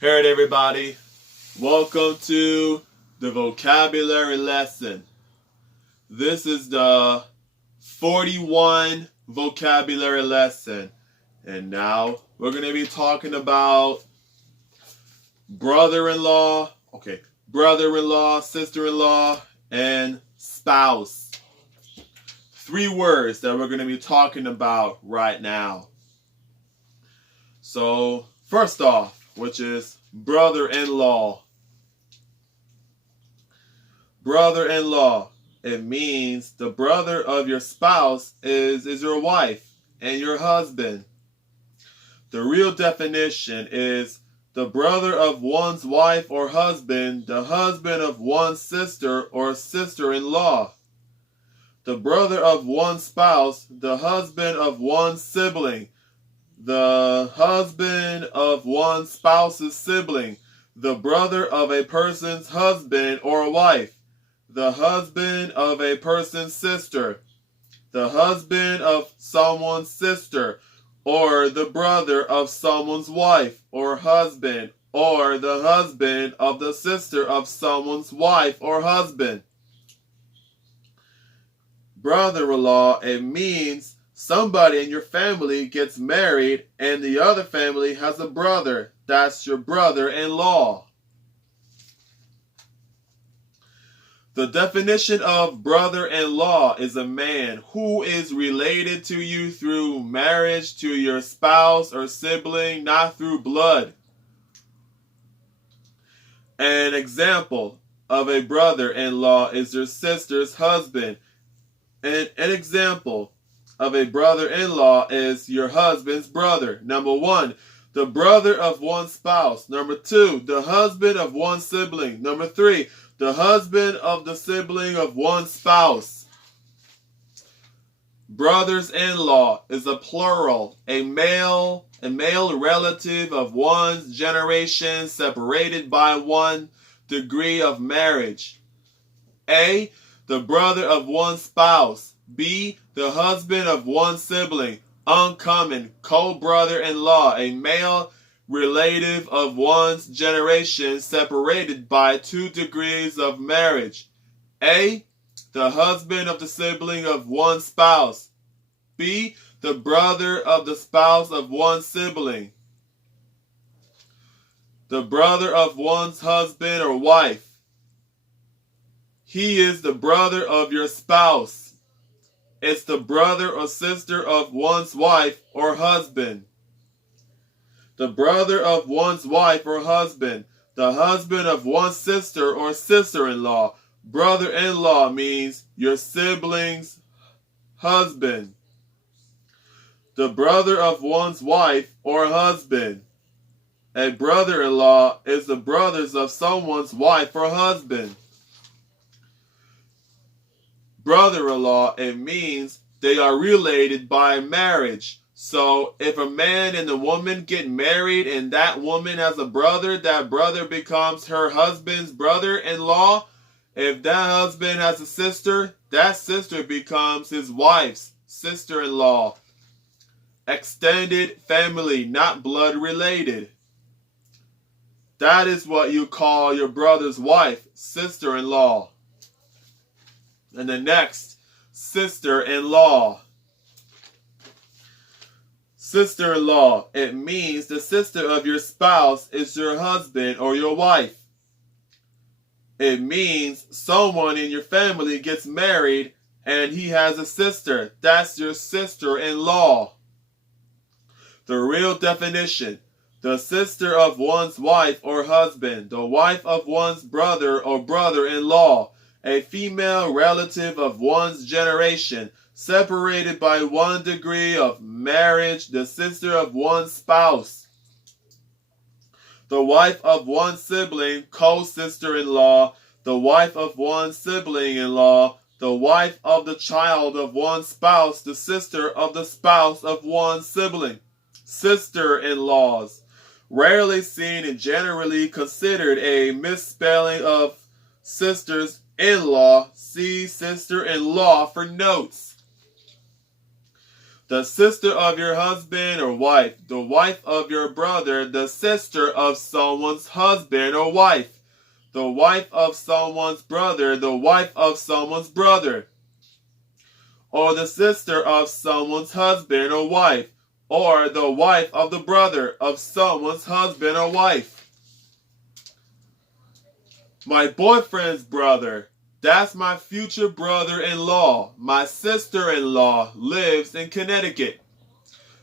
Alright, everybody. Welcome to the vocabulary lesson. This is the 41 vocabulary lesson. And now we're going to be talking about brother-in-law, sister-in-law, and spouse. 3 words that we're going to be talking about right now. So, first off, which is brother-in-law. Brother-in-law. It means the brother of your spouse is your wife and your husband. The real definition is the brother of one's wife or husband, the husband of one's sister or sister-in-law. The brother of one's spouse, the husband of one's sibling. The husband of one spouse's sibling, the brother of a person's husband or wife, the husband of a person's sister, the husband of someone's sister, or the brother of someone's wife or husband, or the husband of the sister of someone's wife or husband. Brother-in-law, it means somebody in your family gets married and the other family has a brother. That's your brother-in-law. The definition of brother-in-law is a man who is related to you through marriage to your spouse or sibling, not through blood. An example of a brother-in-law is your sister's husband. And an example of a brother-in-law is your husband's brother. Number 1, the brother of one spouse. Number 2, the husband of one sibling. Number 3, the husband of the sibling of one spouse. Brothers-in-law is a plural, a male relative of one's generation separated by 1 degree of marriage. A, the brother of one spouse. B, the husband of one sibling. Uncommon, co-brother-in-law, a male relative of one's generation separated by 2 degrees of marriage. A, the husband of the sibling of one spouse. B, the brother of the spouse of one sibling. The brother of one's husband or wife. He is the brother of your spouse. It's the brother or sister of one's wife or husband. The brother of one's wife or husband. The husband of one's sister or sister-in-law. Brother-in-law means your sibling's husband. The brother of one's wife or husband. A brother-in-law is the brothers of someone's wife or husband. Brother-in-law, it means they are related by marriage. So if a man and a woman get married and that woman has a brother, that brother becomes her husband's brother-in-law. If that husband has a sister, that sister becomes his wife's sister-in-law. Extended family, not blood related. That is what you call your brother's wife, sister-in-law. And the next, sister-in-law. Sister-in-law, it means the sister of your spouse is your husband or your wife. It means someone in your family gets married and he has a sister. That's your sister-in-law. The real definition, the sister of one's wife or husband, the wife of one's brother or brother-in-law. A female relative of one's generation, separated by 1 degree of marriage, the sister of one's spouse. The wife of one sibling, co-sister-in-law. The wife of one sibling-in-law. The wife of the child of one spouse, the sister of the spouse of one sibling. Sister-in-laws, rarely seen and generally considered a misspelling of sisters-in-law. See sister-in-law for notes. The sister of your husband or wife, the wife of your brother, the sister of someone's husband or wife, the wife of someone's brother, the wife of someone's brother, or the sister of someone's husband or wife, or the wife of the brother of someone's husband or wife. My boyfriend's brother, that's my future brother-in-law. My sister-in-law lives in Connecticut.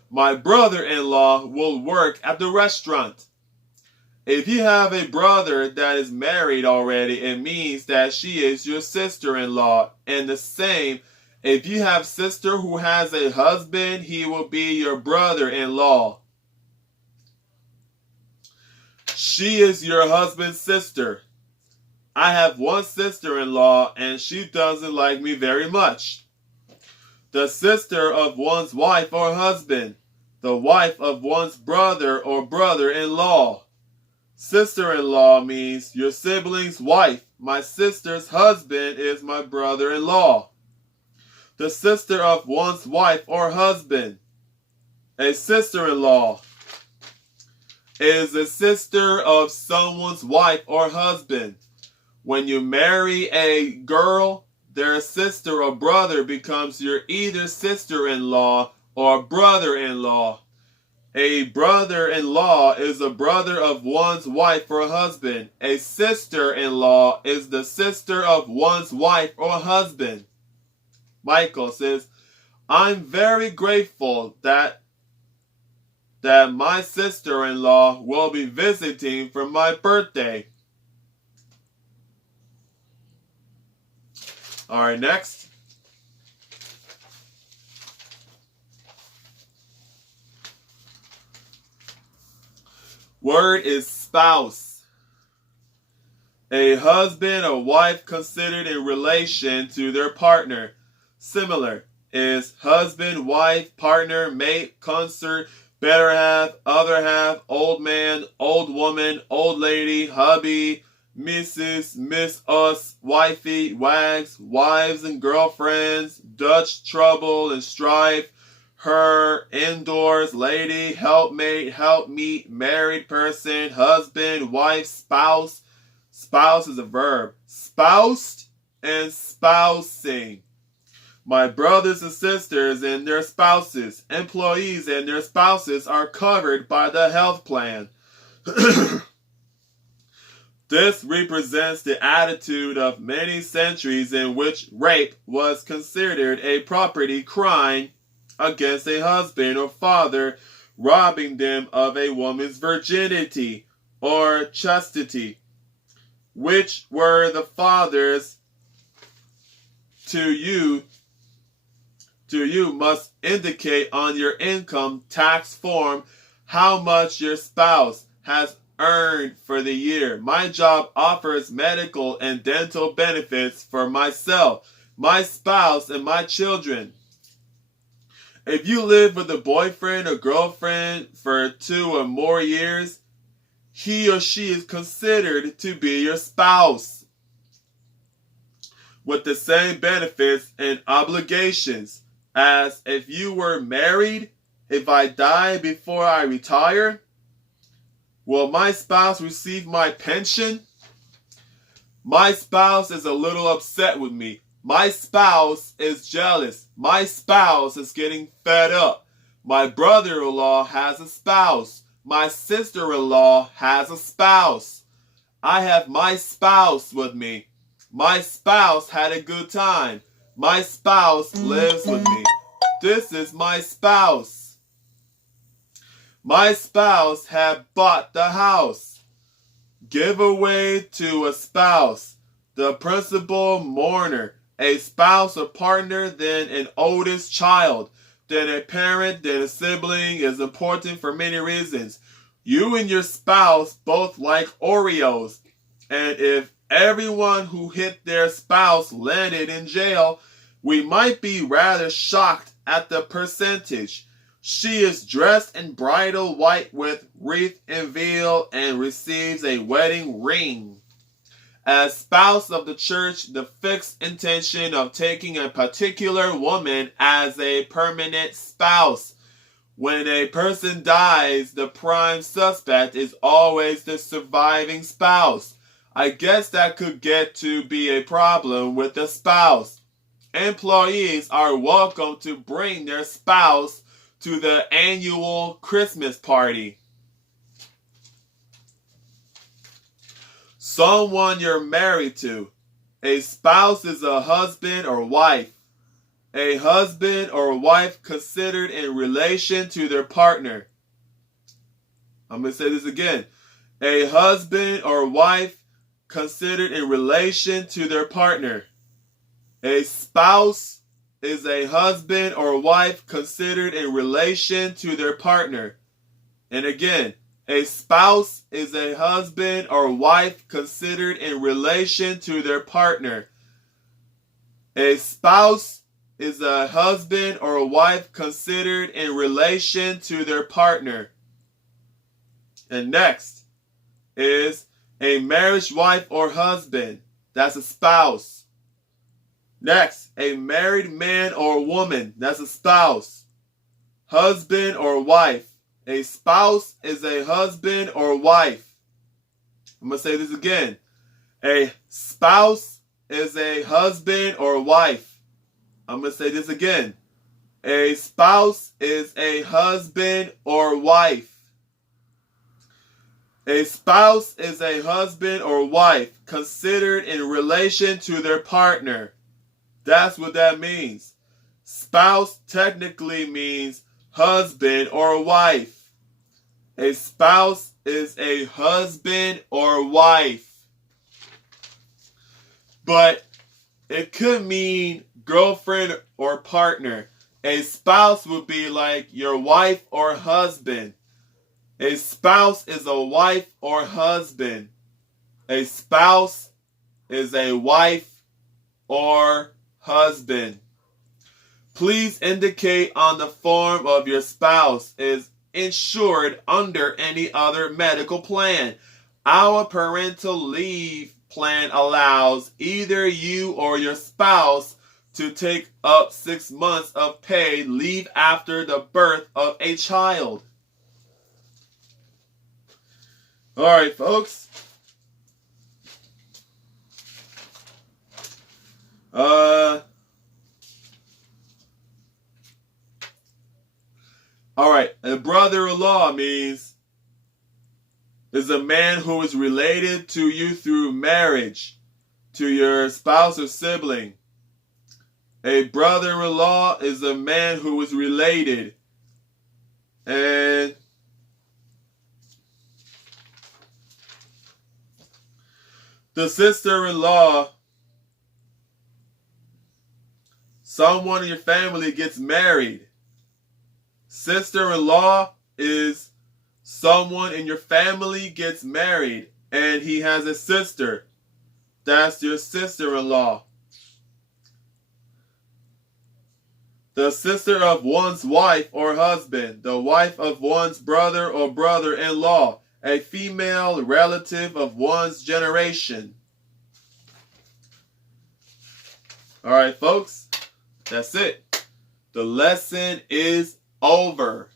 My brother-in-law will work at the restaurant. If you have a brother that is married already, it means that she is your sister-in-law. And the same, if you have sister who has a husband, he will be your brother-in-law. She is your husband's sister. I have one sister-in-law and she doesn't like me very much. The sister of one's wife or husband. The wife of one's brother or brother-in-law. Sister-in-law means your sibling's wife. My sister's husband is my brother-in-law. The sister of one's wife or husband. A sister-in-law is a sister of someone's wife or husband. When you marry a girl, their sister or brother becomes your either sister-in-law or brother-in-law. A brother-in-law is a brother of one's wife or husband. A sister-in-law is the sister of one's wife or husband. Michael says, I'm very grateful that my sister-in-law will be visiting for my birthday. All right, next. Word is spouse. A husband or wife considered in relation to their partner. Similar is husband, wife, partner, mate, consort, better half, other half, old man, old woman, old lady, hubby, Mrs., Miss Us, wifey, wags, wives and girlfriends, Dutch trouble and strife, her, indoors, lady, helpmate, helpmeet, married person, husband, wife, spouse. Spouse is a verb. Spoused and spousing. My brothers and sisters and their spouses, employees and their spouses are covered by the health plan. This represents the attitude of many centuries in which rape was considered a property crime against a husband or father, robbing them of a woman's virginity or chastity, which were the fathers to you must indicate on your income tax form how much your spouse has earned for the year. My job offers medical and dental benefits for myself, my spouse, and my children. If you live with a boyfriend or girlfriend for 2 or more years, he or she is considered to be your spouse with the same benefits and obligations as if you were married. If I die before I retire, will my spouse receive my pension? My spouse is a little upset with me. My spouse is jealous. My spouse is getting fed up. My brother-in-law has a spouse. My sister-in-law has a spouse. I have my spouse with me. My spouse had a good time. My spouse lives with me. This is my spouse. My spouse had bought the house. Give away to a spouse, the principal mourner, a spouse or partner, then an oldest child, then a parent, then a sibling is important for many reasons. You and your spouse both like Oreos, and if everyone who hit their spouse landed in jail, we might be rather shocked at the percentage. She is dressed in bridal white with wreath and veil and receives a wedding ring. As spouse of the church, the fixed intention of taking a particular woman as a permanent spouse. When a person dies, the prime suspect is always the surviving spouse. I guess that could get to be a problem with the spouse. Employees are welcome to bring their spouse to the annual Christmas party. Someone you're married to. A spouse is a husband or wife. A husband or wife considered in relation to their partner. I'm going to say this again. A husband or wife considered in relation to their partner. A spouse is a husband or wife considered in relation to their partner. And again, a spouse is a husband or wife considered in relation to their partner. A spouse is a husband or wife considered in relation to their partner. And next is a marriage wife or husband. That's a spouse. Next, a married man or woman. That's a spouse. Husband or wife. A spouse is a husband or wife. I'm going to say this again. A spouse is a husband or wife. I'm going to say this again. A spouse is a husband or wife. A spouse is a husband or wife considered in relation to their partner. That's what that means. Spouse technically means husband or wife. A spouse is a husband or wife. But it could mean girlfriend or partner. A spouse would be like your wife or husband. A spouse is a wife or husband. A spouse is a wife or husband. Please indicate on the form of your spouse is insured under any other medical plan. Our parental leave plan allows either you or your spouse to take up 6 months of paid leave after the birth of a child. All right, folks. All right, a brother-in-law means is a man who is related to you through marriage, to your spouse or sibling. A brother-in-law is a man who is related. And the sister-in-law, someone in your family gets married. Sister-in-law is someone in your family gets married and he has a sister. That's your sister-in-law. The sister of one's wife or husband, the wife of one's brother or brother-in-law, a female relative of one's generation. All right, folks, that's it. The lesson is over.